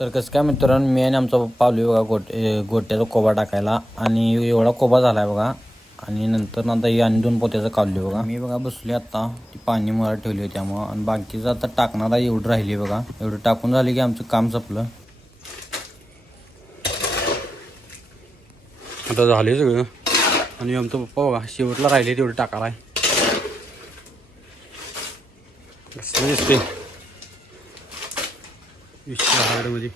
तर कसं काय मित्रांनो, मी आणि आमचा पप्पा आलो बघा गोट्याचा कोबा टाकायला. आणि एवढा कोबा झाला आहे बघा. आणि नंतर ही आणि 2 पोत्याचं काढली बघा. मी बघा बसले आता, ती पाणी मला ठेवली होती त्यामुळं. आणि बाकीचं आता टाकणारा एवढं राहिली बघा. एवढं टाकून झाली की आमचं काम संपलं. आता झाले सगळं. आणि आमचा पप्पा बघा शेवटला राहिले तेवढं टाकायला आहे. कसं दिसते हार्डमध्ये.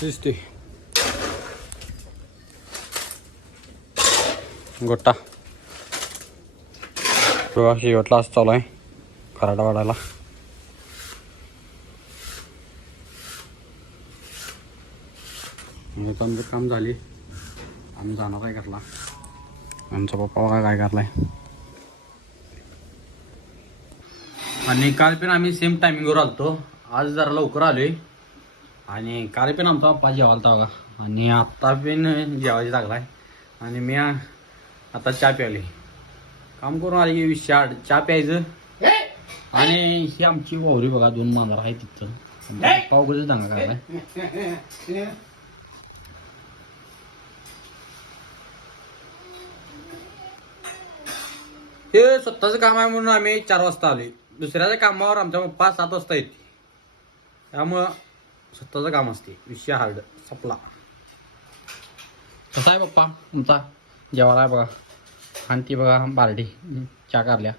दिसते गोटा बघा शेवटला असं चालू आहे खराडा वाढायला. आमचं काम झाले. आम्ही जाणार आहे घरला. आमचा पप्पा बघा काय करलाय. आणि काल पण आम्ही सेम टायमिंगवर आलतो. आज जरा लवकर आलोय. आणि काल पण आमचा पप्पा जेवायला बघा. आणि आत्ता पण जेवायची लागलाय. आणि मी आता चहा प्यायले. काम करून आले की 20 चहा प्यायचं. आणि ही आमची वावरी बघा 2 मांजर आहे तिथं. पप्पा वगैरे सांगा काय हे स्वतःचं काम आहे म्हणून आम्ही 4 वाजता आलोय. दुसऱ्याच्या कामावर आमच्या पप्पा 7 वाजता येते. त्यामुळं स्वतःचं काम असते. विषय हार्ड सपला. कसा आहे पप्पा तुमचा जेवायला आहे बघा. आणि ती बघा बारडी चहा काढल्या.